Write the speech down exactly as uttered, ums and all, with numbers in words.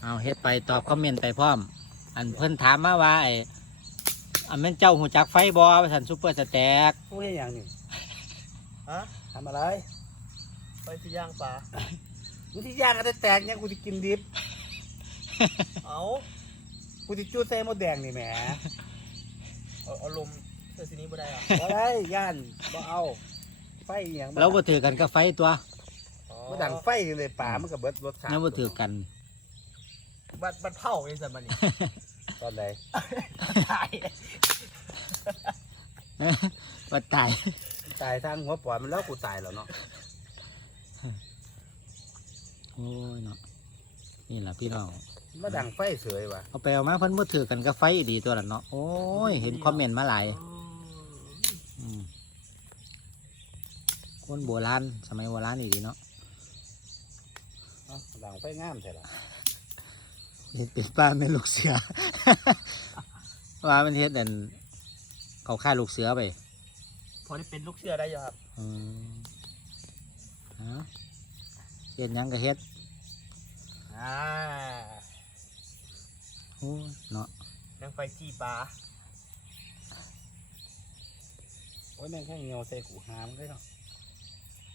เอาเฮ็ดไปตอบคอมเมนต์ไปพร้อมอันเพิ่นถามมาว่าไอ้อันแม่นเจ้าหูจักไฟบอว่าสันซุปเปอร์สแต็กพูดอย่างนี้ฮะทำอะไรไปที่ย่างปลากูที่ย่างก็ได้แตกเนี่ยกูจะกินดิบเอากูจะจูดใส่หมดแดงนี่แหมเอาเอาลมเธอสินี้บ่ได้หรอบ่ได้ย่านบ่เอาไฟอหย่างเราบ่ถือกันกับไฟตัวบ่ดังไฟเลยป่ามันก็เบิดรสชาติเราบ่ถือกันบัดบัดเผาไอ้สันมันนี่ตอนใดตายว่าตายตายทางหัวปอดมันแล้วกูตายแล้วเนาะโอ้ยเนาะนี่แหละพี่น้องมาดังไฟเสยว่ะเอาไปเอามาเพิ่นบ่ถือกันกับไฟดีตัวละเนาะโอ้ยเห็นคอมเมนต์มาหลายอืมคนโบราณสมัยโบราณอีดีเนาะเอ้าดังไฟงามใช่ล่ะเห็นเป็นป้าแม่ลูกเสือ ว่ามันเฮ็ดอันเขาฆ่าลูกเสือไปพอได้เป็นลูกเสือได้อยู่ครับอืมฮะเฮ็ดหยังก็เฮ็ดอ่าโอ้ยเนาะนั่งไฟจี้ปลาโอ้ยแม่งแค่เงียวใส่กูหามนเลยเนาะ